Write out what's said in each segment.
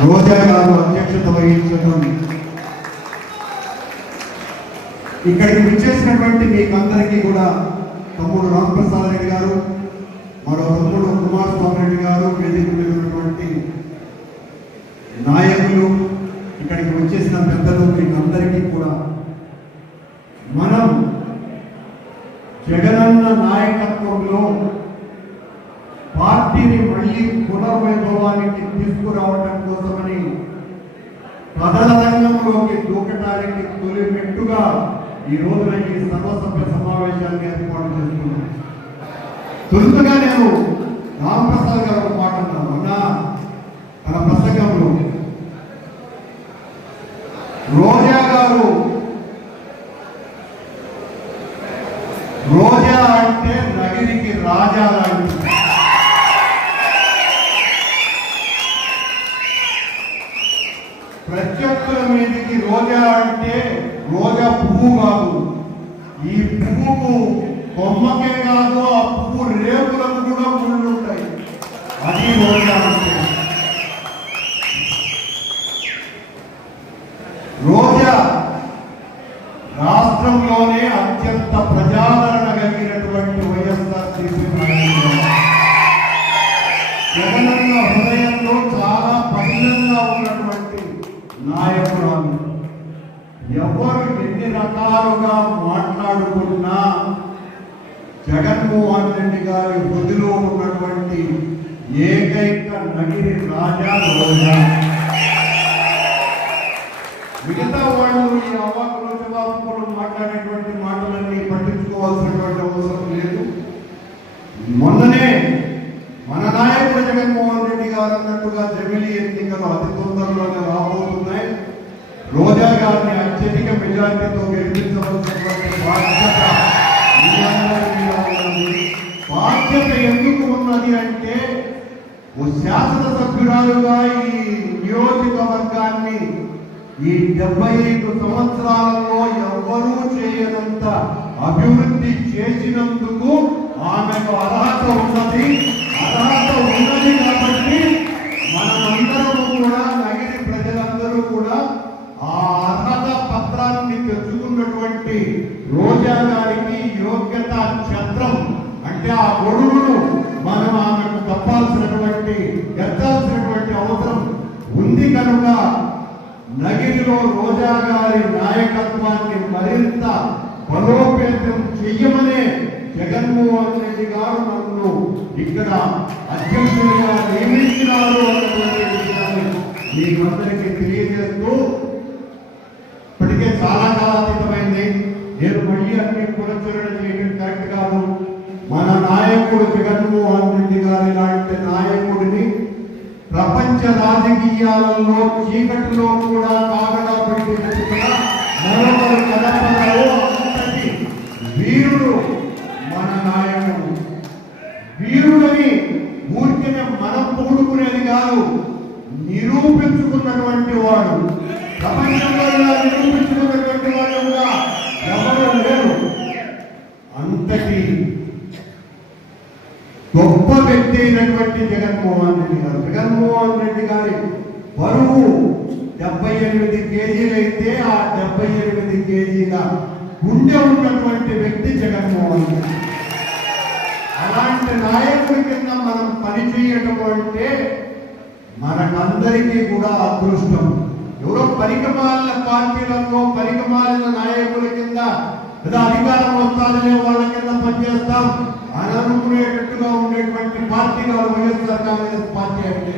రోజా గారు అధ్యక్షత వహించడం, ఇక్కడికి విచ్చేసినటువంటి మీకందరికీ కూడా తమ్ముడు రామప్రసాద్ రెడ్డి గారు, మరో తమ్ముడు కుమారస్వామి రెడ్డి గారు, వేదిక మీద ఉన్నటువంటి నాయకులు, ఇక్కడికి వచ్చేసిన పెద్దలు, మీకందరికీ కూడా మనం జగనన్న నాయకత్వంలో పార్టీని మళ్ళీ పునర్వైభవానికి తీసుకురావడం కోసమని ప్రజల రంగంలోకి దూకటానికి తొలి మెట్టుగా ఈ రోజున ఈ సర్వసభ్య సమావేశాన్ని ఏర్పాటు చేస్తున్నాం. తొలుతగా నేను రామప్రసాద్ గారు మాట్లాడుతున్నాను అన్నా, తన ప్రసంగంలో రోజా గారు, రోజా అంటే నగిరికి రాజా లాంటి, ప్రత్యర్థుల మీదకి రోజా అంటే రోజా పువ్వు కాదు, ఈ పువ్వుకు కొమ్మకే కాదు, ఆ పువ్వు రేపులకు కూడా ముళ్ళు ఉంటాయి. అది రోజా అంటే. రోజా రాష్ట్రంలోనే అత్యంత ప్రజాదరణ కలిగినటువంటి వైఎస్ఆర్సీపీ నాయకులు. జగనన్న హృదయంలో చాలా పదిలంగా ఉన్నటువంటి నాయకురాలు. ఎవరు ఎన్ని రకాలుగా మాట్లాడుకున్నా జగన్మోహన్ రెడ్డి గారి హృదయలో ఉన్నటువంటి ఏకైక నగిరి రాజా రోజా. మిగతా వాళ్ళు ఈ అవాకులు జవాబులు మాట్లాడేటువంటి మాటలన్నీ పట్టించుకోవాల్సినటువంటి అవసరం లేదు. మొన్ననే మన నాయకుడు జగన్మోహన్ రెడ్డి గారు అన్నట్టుగా జమిలీ ఎన్నికలు అతి తొందరలోనే రాబోతున్నాయి. రోజా గారిని అత్యధిక మెజార్టీతో గెలిపించవలసినటువంటి బాధ్యత ఎందుకు ఉన్నది అంటే, ఓ శాసనసభ్యురాలుగా ఈ నియోజకవర్గాన్ని ఈ 75 సంవత్సరాలలో ఎవ్వరూ చేయనంత అభివృద్ధి చేసినందుకు ఆమెకు అర్హత ఉన్నది. అర్హత ఉన్నది కాబట్టి మనమందరము కూడా, నగిరి ప్రజలందరూ కూడా ఆ అర్హత పత్రాన్ని తెచ్చుకున్నటువంటి రోజా గారికి యోగ్యత ఛత్రం అంటే ఆ గొడుగును మనం ఆమెకు తప్పాల్సినటువంటి, ఎత్తాల్సినటువంటి అవసరం ఉంది. కనుక నగిరిలో రోజా గారి నాయకత్వాన్ని మరింత బలోపేతం చెయ్యమనే జగన్మోహన్ రెడ్డి గారు నన్ను ఇక్కడ అధ్యక్షుడిగా నియమించినారు అన్నటువంటి విషయాన్ని మీకందరికీ తెలియజేస్తూ, ఇప్పటికే చాలా కాలాతీతమైంది. నేను మళ్ళీ అన్ని పునశ్చరణ చేయడం కరెక్ట్ కాదు. మన నాయకుడు జగన్మోహన్ రెడ్డి గారి లాంటి నాయకుడిని ప్రపంచ రాజకీయాలలో చీకటిలో కూడా కాగడా పెట్టినట్టుగా మరొకరు కనపడరు. అంతటి వీరుడు మన నాయకుడు. వీరుడని ఊరికనే మనం పొగుడుకునేది కాదు, నిరూపించుకున్నటువంటి వాడు. ప్రపంచంలో నిరూపించుకున్నటువంటి వాడు కూడా ఎవరు లేరు. అంతటి గొప్ప వ్యక్తి అయినటువంటి జగన్మోహన్ రెడ్డి గారు. జగన్మోహన్ రెడ్డి గారి బరువు 78 కేజీలైతే ఆ 78 కేజీల గుండె ఉన్నటువంటి వ్యక్తి జగన్మోహన్ రెడ్డి. అలాంటి నాయకుడి కింద మనం పనిచేయటం అంటే మనకందరికీ కూడా అదృష్టం. ఎవరో పరికమాలిన పార్టీలలో పరికమాలిన నాయకుల కింద లేదా అధికారం వస్తాదనే వాళ్ళ కింద పనిచేస్తాం అని అనుకునేటట్టుగా ఉండేటువంటి పార్టీ కాదు వైఎస్ఆర్ కాంగ్రెస్ పార్టీ. అంటే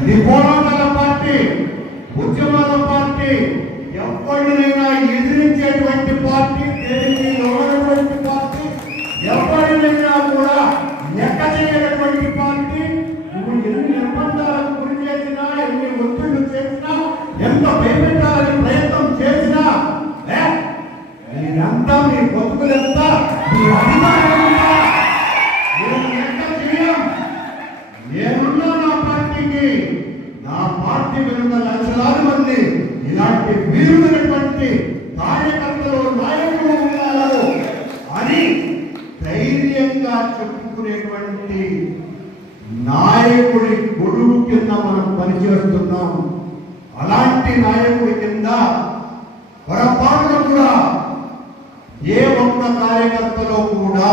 ఇది పోరాటాల పార్టీ, ఉద్యమాల పార్టీ, ఎవరినైనా ఎదిరించేటువంటి పార్టీ, దేనికి ఎవరైనటువంటి పార్టీ, ఎవరినైనా కూడా లెక్క చేయనటువంటి పార్టీ. నువ్వు ఎన్ని నిర్బంధాలకు గురి చేసినా, ఎన్ని ఒత్తిళ్లు చేసినా, ఎంత భయపెట్టాలని ప్రయత్నం చేసినా, మీరంతా మీ బతుకులంతా మీ అధికారం నేనున్నా నా పార్టీకి, నా పార్టీ వెనుక లక్షలాది మంది ఇలాంటి వీరులైనటువంటి కార్యకర్తలు, నాయకులు ఉన్నారు అని ధైర్యంగా చెప్పుకునేటువంటి నాయకుడి గొడుగు కింద మనం పని పనిచేస్తున్నాం. అలాంటి నాయకుడి కింద పొరపాటున కూడా ఏ ఒక్క కార్యకర్తలో కూడా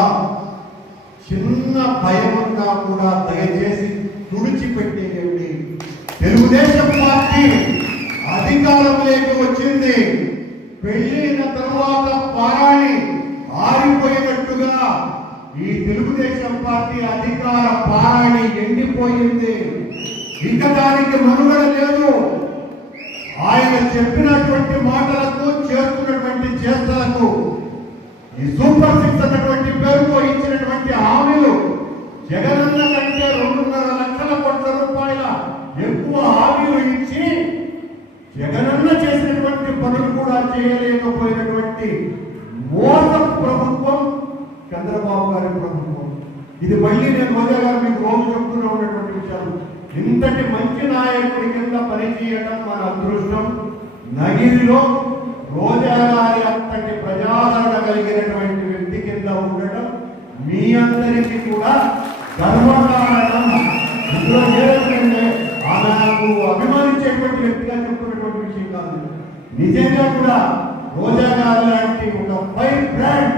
చిన్న భయం ఉన్నా కూడా దయచేసి తుడిచిపెట్టేయండి. తెలుగుదేశం పార్టీ అధికారంలోకి వచ్చింది. పెళ్ళైన తర్వాత పారాణి ఆరిపోయినట్టుగా ఈ తెలుగుదేశం పార్టీ అధికార పారాణి ఎండిపోయింది. ఇక దానికి మనుగడ లేదు. ఆయన చెప్పినటువంటి మాటలకు చేస్తున్నటువంటి చేష్టలకు ఈ సూపర్ సిక్స్ అన్నటువంటి పేరుతో ఇచ్చినటువంటి హామీలు జగనన్న కంటే 2.5 లక్షల కోట్ల రూపాయల ఎక్కువ హామీలు ఇచ్చి జగనన్న చేసినటువంటి పనులు కూడా చేయలేకపోయినటువంటి మోస ప్రభుత్వం చంద్రబాబు గారి ప్రభుత్వం. ఇది మళ్ళీ నేను రోజా గారు మీకు రోజు చెప్తూనే ఉన్నటువంటి విషయాలు. ఇంతటి మంచి నాయకుడి కింద పనిచేయడం మన అదృష్టం. నగిరిలో రోజా గారి అంతటి ప్రజాదరణ కలిగినటువంటి వ్యక్తి కింద ఉండడం మీ అందరికీ కూడా గర్వకారణం. ఇందులో ఏదంటే ఆమె నాకు అభిమానించేటువంటి వ్యక్తిగా చెప్తున్నటువంటి విషయం కాదు. నిజంగా కూడా రోజా గారు లాంటి ఒక ఫైర్ బ్రాండ్,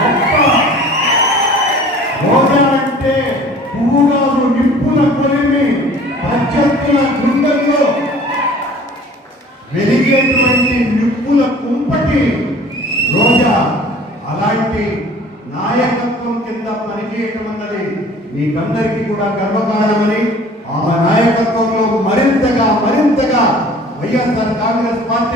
గొప్ప రోజా అంటే పువ్వుగారు నిప్పుల కొలిమి ప్రత్యర్థుల గుండెల్లో వెలిగేటువంటి నిప్పుల కుంపటి రోజా. అలాంటి నాయకత్వం కింద పనిచేయటం అన్నది మీకందరికీ కూడా గర్వకారణమని, ఆమె నాయకత్వంలో మరింతగా వైఎస్ఆర్ కాంగ్రెస్ పార్టీ